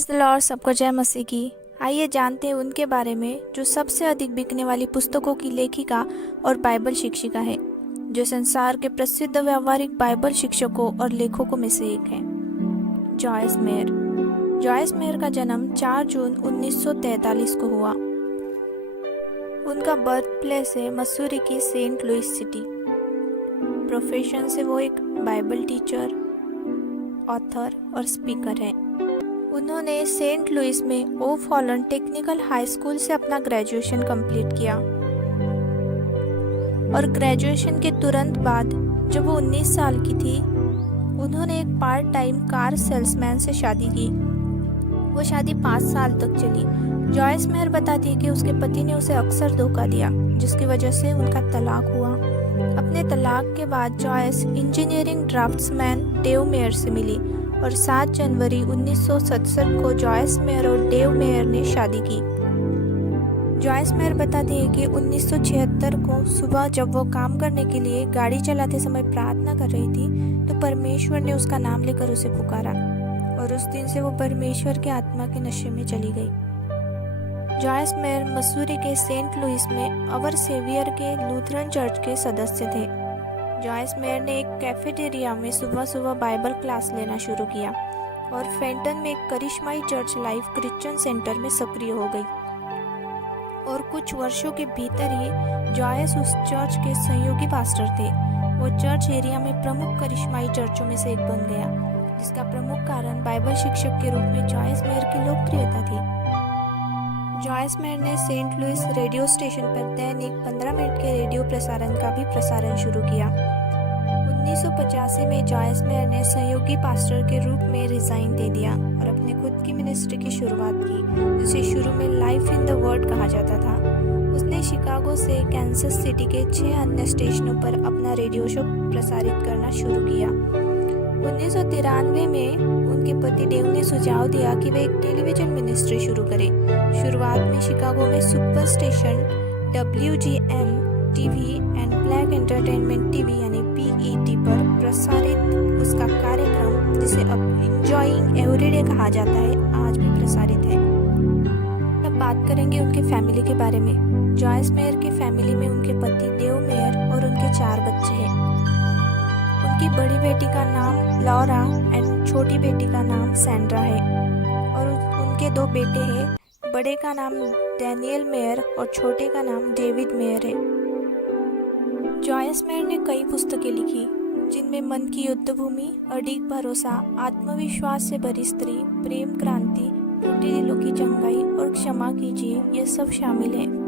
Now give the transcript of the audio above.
Praise the Lord. सबको जय मसीह की। आइए जानते हैं उनके बारे में जो सबसे अधिक बिकने वाली पुस्तकों की लेखिका और बाइबल शिक्षिका है, जो संसार के प्रसिद्ध व्यावहारिक बाइबल शिक्षकों और लेखकों में से एक है। Joyce Meyer. जॉयस मेयर का जन्म 4 जून 1943 को हुआ। उनका बर्थ प्लेस है मसूरी की सेंट लुइस सिटी। प्रोफेशन से वो एक बाइबल टीचर, ऑथर और स्पीकर है। उन्होंने सेंट लुइस में ओफ हॉलैंड टेक्निकल हाई स्कूल से अपना ग्रेजुएशन कंप्लीट किया और ग्रेजुएशन के तुरंत बाद जब वो 19 साल की थी, उन्होंने एक पार्ट टाइम कार सेल्समैन से शादी की। वो शादी 5 साल तक चली। जॉयस मेयर बताती है कि उसके पति ने उसे अक्सर धोखा दिया, जिसकी वजह से उनका तलाक हुआ। अपने तलाक के बाद Joyce engineering draftsman Dave Meyer से मिली और 7 जनवरी 1967 को जॉयस मेयर और डेव मेयर ने शादी की। जॉयस मेयर बताती है कि 1976 को सुबह जब वो काम करने के लिए गाड़ी चलाते समय प्रार्थना कर रही थी, तो परमेश्वर ने उसका नाम लेकर उसे पुकारा और उस दिन से वो परमेश्वर के आत्मा के नशे में चली गई। जॉयस मेयर मसूरी के सेंट लुइस में अवर सेवियर के लूथरन चर्च के सदस्य थे। जॉयस मेयर ने एक कैफेटेरिया में सुबह सुबह बाइबल क्लास लेना शुरू किया और फेंटन में एक करिश्माई चर्च लाइफ क्रिश्चियन सेंटर में सक्रिय हो गई और कुछ वर्षों के भीतर ही जॉयस उस चर्च के सहयोगी पास्टर थे। वो चर्च एरिया में प्रमुख करिश्माई चर्चों में से एक बन गया, जिसका प्रमुख कारण बाइबल शिक्षक के रूप में जॉयस मेयर की लोकप्रियता थी। जॉयस मेयर ने सेंट लुइस रेडियो स्टेशन पर दैनिक 15 मिनट के रेडियो प्रसारण का भी प्रसारण शुरू किया। 1985 में जॉयस मेयर ने सहयोगी पास्टर के रूप में रिजाइन दे दिया और अपनी खुद की मिनिस्ट्री की शुरुआत की, जिसे शुरू में लाइफ इन द वर्ड कहा जाता था। उसने शिकागो से कैंसस सिटी के 6 अन्य स्टेशनों पर अपना रेडियो शो प्रसारित करना शुरू किया। 1993 में उनके पति डेव ने सुझाव दिया कि वे एक टेलीविजन मिनिस्ट्री शुरू करें। शुरुआत में शिकागो में super station WGN TV and black entertainment TV यानी BET पर प्रसारित उसका कार्यक्रम, जिसे अब एंजॉयिंग एवरीडे कहा जाता है, आज भी प्रसारित है। अब बात करेंगे उनके फैमिली के बारे में। जॉयस मेयर की फैमिली में उनके पति डेव मेयर और उनके 4 बच्चे हैं। उनकी बड़ी बेटी का नाम लॉरा एंड छोटी बेटी का नाम सैंड्रा है और उनके 2 बेटे हैं। बड़े का नाम डैनियल मेयर और छोटे का नाम डेविड मेयर है। जॉयस मेयर ने कई पुस्तकें लिखी, जिनमें मन की युद्धभूमि, अडिग भरोसा, आत्मविश्वास से भरी स्त्री, प्रेम क्रांति, टूटे दिलों की चंगाई और क्षमा कीजिए, ये सब शामिल हैं।